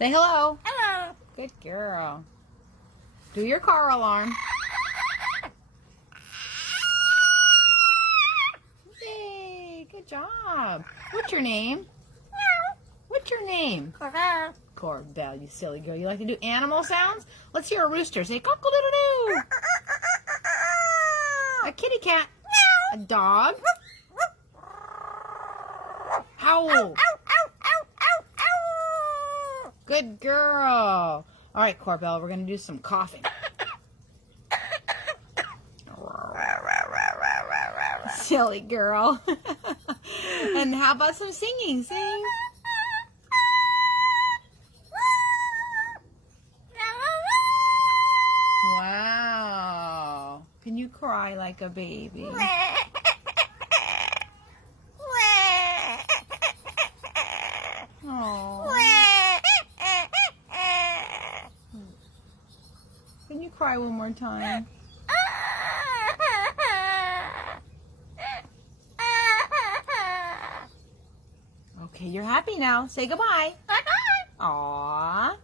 Say hello. Hello. Good girl. Do your car alarm. Yay, good job. What's your name? What's your name? Hello. Corbell, you silly girl. You like to do animal sounds? Let's hear a rooster. Say cock-a-doodle-doo. A kitty cat. A dog. Howl. Good girl. All right, Corbell, we're going to do some coughing. Silly girl. And how about some singing? Sing. Wow. Can you cry like a baby? Oh. Can you cry one more time? Okay, you're happy now. Say goodbye. Bye-bye. Aww.